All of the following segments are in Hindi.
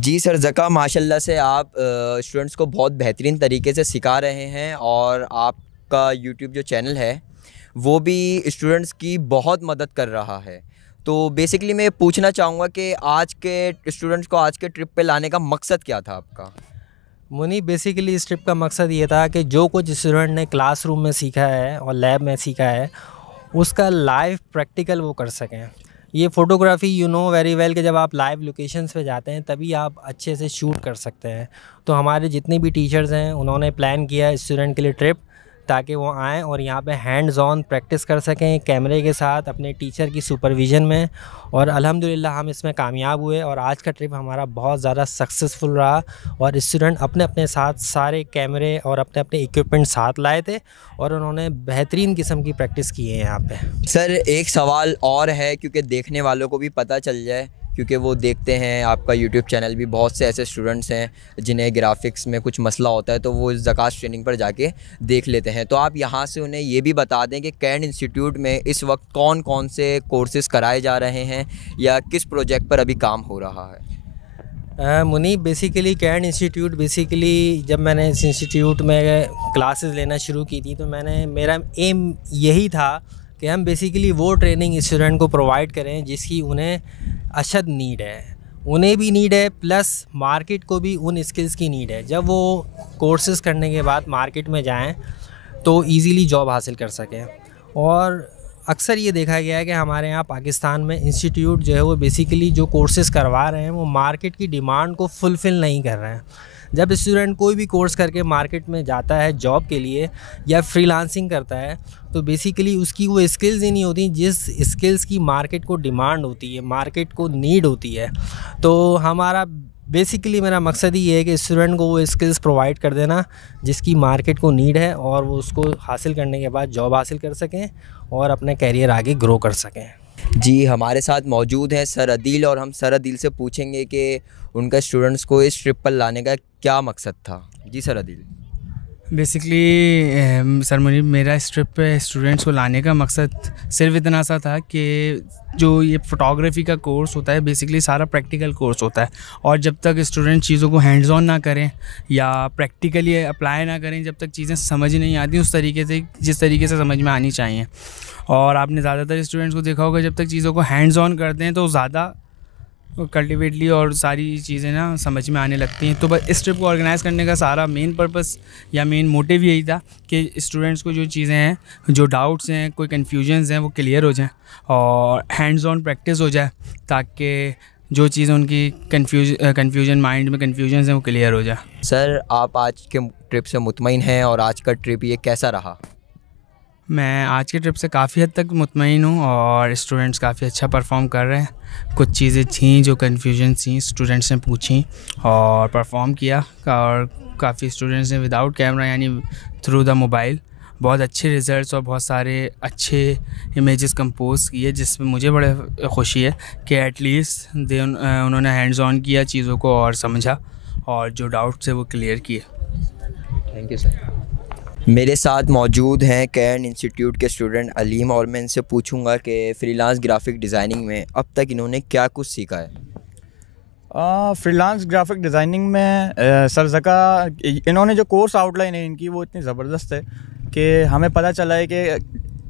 जी सर, ज़का माशाल्लाह से आप स्टूडेंट्स को बहुत बेहतरीन तरीके से सिखा रहे हैं और आपका यूट्यूब जो चैनल है वो भी स्टूडेंट्स की बहुत मदद कर रहा है। तो बेसिकली मैं पूछना चाहूँगा कि आज के स्टूडेंट्स को आज के ट्रिप पे लाने का मकसद क्या था आपका? मुनी, बेसिकली इस ट्रिप का मकसद ये था कि जो कुछ स्टूडेंट ने क्लासरूम में सीखा है और लैब में सीखा है उसका लाइव प्रैक्टिकल वो कर सकें। ये photography you know very well कि जब आप लाइव लोकेशंस पे जाते हैं तभी आप अच्छे से शूट कर सकते हैं। तो हमारे जितने भी टीचर्स हैं उन्होंने प्लान किया स्टूडेंट के लिए ट्रिप, ताकि वो आएँ और यहाँ पे हैंड्स ऑन प्रैक्टिस कर सकें कैमरे के साथ अपने टीचर की सुपरविज़न में। और अल्हम्दुलिल्लाह हम इसमें कामयाब हुए और आज का ट्रिप हमारा बहुत ज़्यादा सक्सेसफुल रहा और स्टूडेंट अपने अपने साथ सारे कैमरे और अपने अपने इक्विपमेंट साथ लाए थे और उन्होंने बेहतरीन किस्म की प्रैक्टिस की है यहाँ पे। सर एक सवाल और है, क्योंकि देखने वालों को भी पता चल जाए, क्योंकि वो देखते हैं आपका यूट्यूब चैनल भी, बहुत से ऐसे स्टूडेंट्स हैं जिन्हें ग्राफिक्स में कुछ मसला होता है तो वो ज़कात ट्रेनिंग पर जाके देख लेते हैं। तो आप यहाँ से उन्हें ये भी बता दें कि कैंट इंस्टीट्यूट में इस वक्त कौन कौन से कोर्सेज़ कराए जा रहे हैं या किस प्रोजेक्ट पर अभी काम हो रहा है? मुनी, बेसिकली कैंट इंस्टीट्यूट, बेसिकली जब मैंने इस इंस्टीट्यूट में क्लासेस लेना शुरू की थी तो मेरा एम यही था कि हम बेसिकली वो ट्रेनिंग स्टूडेंट को प्रोवाइड करें जिसकी उन्हें अशद नीड है, उन्हें भी नीड है, प्लस मार्केट को भी उन स्किल्स की नीड है। जब वो कोर्सेज़ करने के बाद मार्केट में जाएं तो इजीली जॉब हासिल कर सकें। और अक्सर ये देखा गया है कि हमारे यहाँ पाकिस्तान में इंस्टीट्यूट जो है वो बेसिकली जो कोर्सेज़ करवा रहे हैं वो मार्केट की डिमांड को फुलफ़िल नहीं कर रहे हैं। जब स्टूडेंट कोई भी कोर्स करके मार्केट में जाता है जॉब के लिए या फ्रीलांसिंग करता है तो बेसिकली उसकी वो स्किल्स ही नहीं होती जिस स्किल्स की मार्केट को डिमांड होती है, मार्केट को नीड होती है। तो हमारा बेसिकली मेरा मकसद ही है कि स्टूडेंट को वो स्किल्स प्रोवाइड कर देना जिसकी मार्केट को नीड है और वो उसको हासिल करने के बाद जॉब हासिल कर सकें और अपने कैरियर आगे ग्रो कर सकें। जी, हमारे साथ मौजूद हैं सर अदील और हम सर अदील से पूछेंगे कि उनका स्टूडेंट्स को इस ट्रिप पर लाने का क्या मकसद था। जी sir Adeel. Basically sir Muneeb, मेरा इस ट्रिप पे स्टूडेंट्स को लाने का मकसद सिर्फ इतना सा था कि जो ये फ़ोटोग्राफ़ी का कोर्स होता है बेसिकली सारा प्रैक्टिकल कोर्स होता है और जब तक स्टूडेंट चीज़ों को हैंड्स ऑन ना करें या प्रैक्टिकली अप्लाई ना करें, जब तक चीज़ें समझ नहीं आती उस तरीके से जिस तरीके से समझ में आनी चाहिए। और आपने ज़्यादातर स्टूडेंट्स को देखा होगा जब तक चीज़ों को हैंड्स ऑन करते हैं तो ज़्यादा कल्टिवेटली और सारी चीज़ें ना समझ में आने लगती हैं। तो बस इस ट्रिप को ऑर्गेनाइज़ करने का सारा मेन पर्पस या मेन मोटिव यही था कि स्टूडेंट्स को जो चीज़ें हैं, जो डाउट्स हैं, कोई कन्फ्यूजन्स हैं वो क्लियर हो जाएं और हैंड्स ऑन प्रैक्टिस हो जाए ताकि जो चीज़ें उनकी कन्फ्यूजन माइंड में कन्फ्यूजन्स हैं वो क्लियर हो जाए। सर आप आज के ट्रिप से मुतमईन हैं और आज का ट्रिप ये कैसा रहा? मैं आज के ट्रिप से काफ़ी हद तक मुतमईन हूँ और स्टूडेंट्स काफ़ी अच्छा परफॉर्म कर रहे हैं। कुछ चीज़ें थीं जो कन्फ्यूजन थी स्टूडेंट्स ने पूछी और परफॉर्म किया और काफ़ी स्टूडेंट्स ने विदाउट कैमरा यानी थ्रू द मोबाइल बहुत अच्छे रिज़ल्ट्स और बहुत सारे अच्छे इमेजेस कंपोज किए, जिसमें मुझे बड़े खुशी है कि एटलीस्ट उन्होंने हैंड्स ऑन किया चीज़ों को और समझा और जो डाउट्स है वो क्लियर किए। Thank you sir. मेरे साथ मौजूद हैं कैन इंस्टीट्यूट के स्टूडेंट अलीम, और मैं इनसे पूछूंगा कि फ्रीलांस ग्राफिक डिज़ाइनिंग में अब तक इन्होंने क्या कुछ सीखा है। फ्रीलांस ग्राफिक डिज़ाइनिंग में सर ज़का इन्होंने जो कोर्स आउटलाइन है इनकी वो इतनी ज़बरदस्त है कि हमें पता चला है कि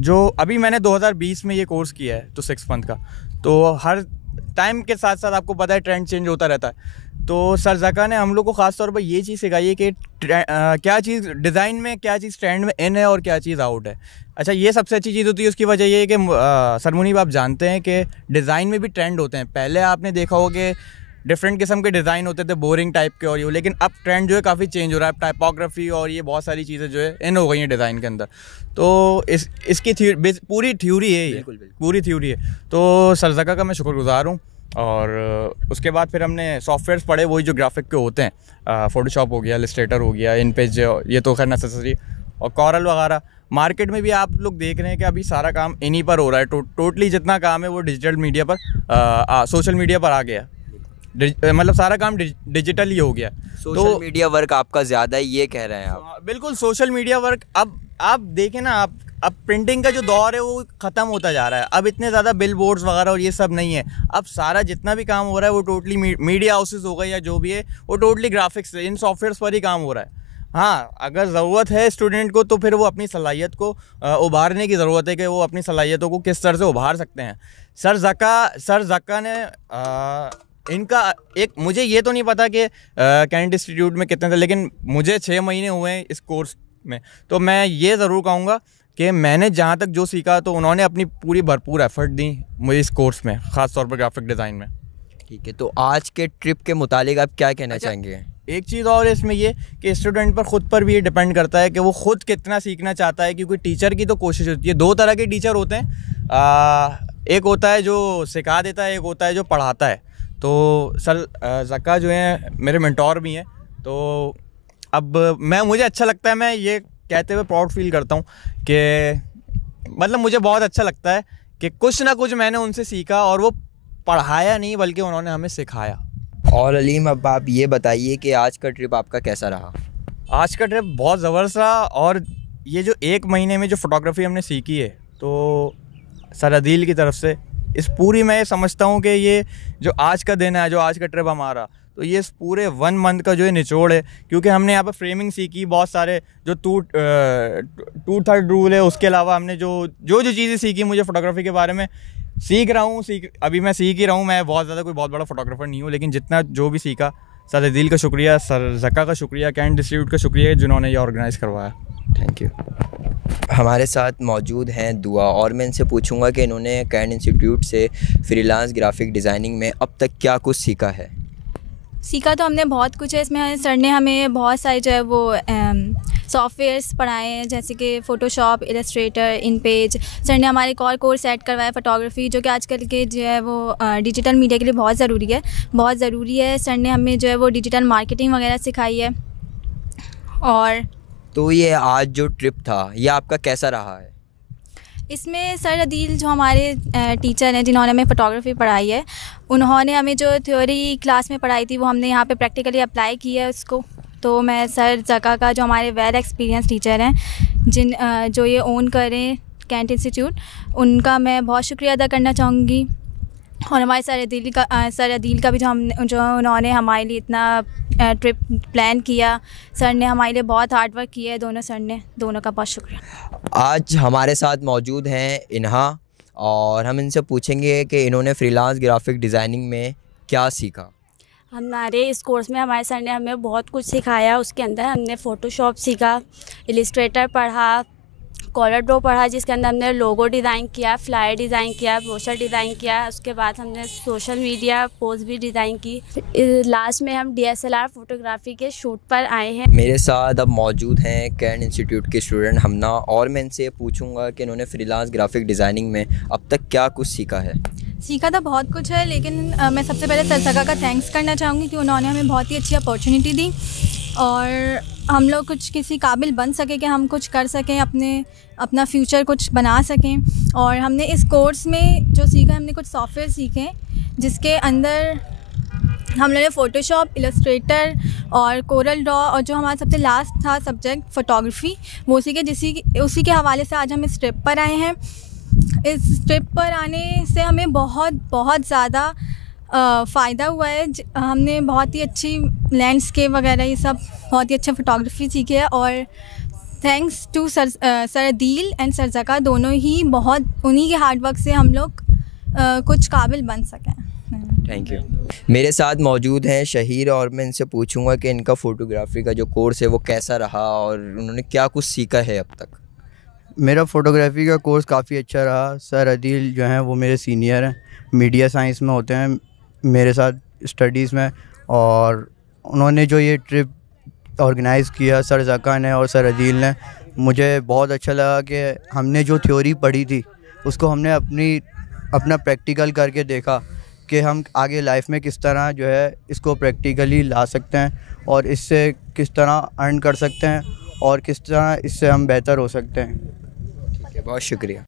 जो अभी मैंने 2020 में ये कोर्स किया है तो 6 मंथ का, तो हर टाइम के साथ साथ आपको पता है ट्रेंड चेंज होता रहता है। तो सर ज़का ने हम लोग को ख़ास तौर पर ये चीज़ सिखाई है कि क्या चीज़ डिज़ाइन में, क्या चीज़ ट्रेंड में इन है और क्या चीज़ आउट है। अच्छा, ये सबसे अच्छी चीज़ होती है। उसकी वजह ये है कि सर मुनीब आप जानते हैं कि डिज़ाइन में भी ट्रेंड होते हैं। पहले आपने देखा हो कि डिफरेंट किस्म के डिज़ाइन होते थे, बोरिंग टाइप के और ये, लेकिन अब ट्रेंड जो है काफ़ी चेंज हो रहा है। अब टाइपोग्राफी और ये बहुत सारी चीज़ें जो है इन हो गई हैं डिज़ाइन के अंदर। तो इसकी पूरी थ्योरी है ये, पूरी थ्योरी है। तो सर ज़का का मैं शुक्रगुज़ार हूँ। और उसके बाद फिर हमने सॉफ्टवेयर्स पढ़े, वही जो ग्राफिक के होते हैं, फ़ोटोशॉप हो गया, इलस्ट्रेटर हो गया, इनपेज, ये तो खैर नेसेसरी, और कॉरल वगैरह। मार्केट में भी आप लोग देख रहे हैं कि अभी सारा काम इन्हीं पर हो रहा है। टोटली जितना काम है वो डिजिटल मीडिया पर, सोशल मीडिया पर आ गया, मतलब सारा काम डिजिटल ही हो गया। सोशल मीडिया वर्क आपका ज़्यादा है, ये कह रहे हैं आप? बिल्कुल, सोशल मीडिया वर्क। अब आप देखें ना, अब प्रिंटिंग का जो दौर है वो ख़त्म होता जा रहा है। अब इतने ज़्यादा बिल बोर्ड्स वगैरह और ये सब नहीं है। अब सारा जितना भी काम हो रहा है वो टोटली मीडिया हाउसेस हो गए या जो भी है वो टोटली ग्राफिक्स, इन सॉफ्टवेयर्स पर ही काम हो रहा है। हाँ, अगर ज़रूरत है स्टूडेंट को तो फिर वो अपनी सलाहियत को उभारने की ज़रूरत है कि वो अपनी सलाहियतों को किस तरह से उभार सकते हैं। सर ज़का ने इनका एक, मुझे ये तो नहीं पता कि कैन इंस्टीट्यूट में कितने थे, लेकिन मुझे 6 महीने हुए हैं इस कोर्स में। तो मैं ये ज़रूर कहूँगा कि मैंने जहाँ तक जो सीखा तो उन्होंने अपनी पूरी भरपूर एफर्ट दी मुझे इस कोर्स में, ख़ास तौर पर ग्राफिक डिज़ाइन में। ठीक है, तो आज के ट्रिप के मुतालिक आप क्या कहना चाहेंगे? एक चीज़ और इसमें ये कि स्टूडेंट पर ख़ुद पर भी ये डिपेंड करता है कि वो ख़ुद कितना सीखना चाहता है, क्योंकि टीचर की तो कोशिश होती है। 2 तरह के टीचर होते हैं, एक होता है जो सिखा देता है, एक होता है जो पढ़ाता है। तो सर ज़का जो है मेरे मेंटोर भी हैं। तो अब मुझे अच्छा लगता है, मैं ये कहते हुए प्राउड फील करता हूँ कि मतलब मुझे बहुत अच्छा लगता है कि कुछ ना कुछ मैंने उनसे सीखा, और वो पढ़ाया नहीं बल्कि उन्होंने हमें सिखाया। और अलीम, अब आप ये बताइए कि आज का ट्रिप आपका कैसा रहा? आज का ट्रिप बहुत ज़बरदस्त रहा, और ये जो 1 महीने में जो फ़ोटोग्राफ़ी हमने सीखी है तो सर अदील की तरफ से इस पूरी, मैं समझता हूँ कि ये जो आज का दिन है, जो आज का ट्रिप हमारा, तो ये इस पूरे 1 मंथ का जो है निचोड़ है। क्योंकि हमने यहाँ पर फ्रेमिंग सीखी, बहुत सारे जो 2/3 रूल है, उसके अलावा हमने जो चीज़ें सीखी, मुझे फ़ोटोग्राफी के बारे में सीख रहा हूँ, अभी मैं सीख ही रहा हूँ। मैं बहुत ज़्यादा कोई बहुत बड़ा फ़ोटोग्राफ़र नहीं हूँ, लेकिन जितना जो भी सीखा, सर अदील का शुक्रिया, सर ज़का का शुक्रिया, कैन इंस्टीट्यूट का शुक्रिया जिन्होंने ये ऑर्गेनाइज़ करवाया। Thank you. हमारे साथ मौजूद हैं दुआ, और मैं इनसे पूछूंगा कि इन्होंने कैन इंस्टीट्यूट से फ्रीलांस ग्राफिक डिज़ाइनिंग में अब तक क्या कुछ सीखा है। सीखा तो हमने बहुत कुछ है। इसमें सर ने हमें बहुत सारे जो है वो सॉफ्टवेयर्स पढ़ाए हैं, जैसे कि फ़ोटोशॉप, इलस्ट्रेटर, इनपेज। सर ने हमारे एक और कोर्स ऐड करवाया फ़ोटोग्राफी, जो कि आजकल के जो है वो डिजिटल मीडिया के लिए बहुत ज़रूरी है, बहुत ज़रूरी है। सर ने हमें जो है वो डिजिटल मार्केटिंग वगैरह सिखाई है। और तो ये आज जो ट्रिप था ये आपका कैसा रहा है? इसमें सर अदील जो हमारे टीचर हैं, जिन्होंने हमें फ़ोटोग्राफी पढ़ाई है, उन्होंने हमें जो थ्योरी क्लास में पढ़ाई थी वो हमने यहाँ पे प्रैक्टिकली अप्लाई की है उसको। तो मैं सर ज़का का, जो हमारे वेल एक्सपीरियंस टीचर हैं, जो ये ओन करें कैन इंस्टीट्यूट, उनका मैं बहुत शुक्रिया अदा करना चाहूँगी। और हमारे सर अदील का भी जो उन्होंने हमारे लिए इतना ट्रिप प्लान किया। सर ने हमारे लिए बहुत हार्ड वर्क किया है, दोनों का बहुत शुक्रिया। आज हमारे साथ मौजूद हैं इन्हा, और हम इनसे पूछेंगे कि इन्होंने फ्रीलांस ग्राफिक डिज़ाइनिंग में क्या सीखा। हमारे इस कोर्स में हमारे सर ने हमें बहुत कुछ सिखाया। उसके अंदर हमने फ़ोटोशॉप सीखा, इलस्ट्रेटर पढ़ा, कॉलर ड्रॉ पढ़ा, जिसके अंदर हमने लोगो डिज़ाइन किया, फ्लायर डिज़ाइन किया, ब्रोशर डिज़ाइन किया। उसके बाद हमने सोशल मीडिया पोस्ट भी डिज़ाइन की। लास्ट में हम DSLR फ़ोटोग्राफी के शूट पर आए हैं। मेरे साथ अब मौजूद हैं कैन इंस्टीट्यूट के स्टूडेंट हमना, और मैं इनसे पूछूंगा कि इन्होंने फ्रीलांस ग्राफिक डिज़ाइनिंग में अब तक क्या कुछ सीखा है। सीखा तो बहुत कुछ है, लेकिन मैं सबसे पहले सर ज़का का थैंक्स करना चाहूँगी कि उन्होंने हमें बहुत ही अच्छी अपॉर्चुनिटी दी, और हम लोग कुछ किसी काबिल बन सके कि हम कुछ कर सकें, अपना फ्यूचर कुछ बना सकें। और हमने इस कोर्स में जो सीखा, हमने कुछ सॉफ्टवेयर सीखे जिसके अंदर हम लोगों ने फ़ोटोशॉप, इलस्ट्रेटर और कोरल ड्रॉ, और जो हमारा सबसे लास्ट था सब्जेक्ट फ़ोटोग्राफी, वो उसी के हवाले से आज हम इस ट्रिप पर आए हैं। इस ट्रिप पर आने से हमें बहुत ज़्यादा फ़ायदा हुआ है। हमने बहुत ही अच्छी लैंडस्केप वगैरह ये सब बहुत ही अच्छा फ़ोटोग्राफी सीखी है, और thanks to sir Adeel and sir Zaka, दोनों ही उन्हीं के हार्ड वर्क से हम लोग कुछ काबिल बन सकें। Thank you. मेरे साथ मौजूद हैं शहीर, और मैं इनसे पूछूंगा कि इनका फ़ोटोग्राफी का जो कोर्स है वो कैसा रहा और उन्होंने क्या कुछ सीखा है अब तक। मेरा फ़ोटोग्राफी का कोर्स काफ़ी अच्छा रहा। सर अदील जो हैं वो मेरे सीनियर हैं, मीडिया साइंस में होते हैं मेरे साथ स्टडीज़ में, और उन्होंने जो ये ट्रिप ऑर्गेनाइज़ किया सर ज़का ने और सर अदील ने, मुझे बहुत अच्छा लगा कि हमने जो थ्योरी पढ़ी थी उसको हमने अपना प्रैक्टिकल करके देखा कि हम आगे लाइफ में किस तरह जो है इसको प्रैक्टिकली ला सकते हैं और इससे किस तरह अर्न कर सकते हैं और किस तरह इससे हम बेहतर हो सकते हैं। ठीक है, बहुत शुक्रिया।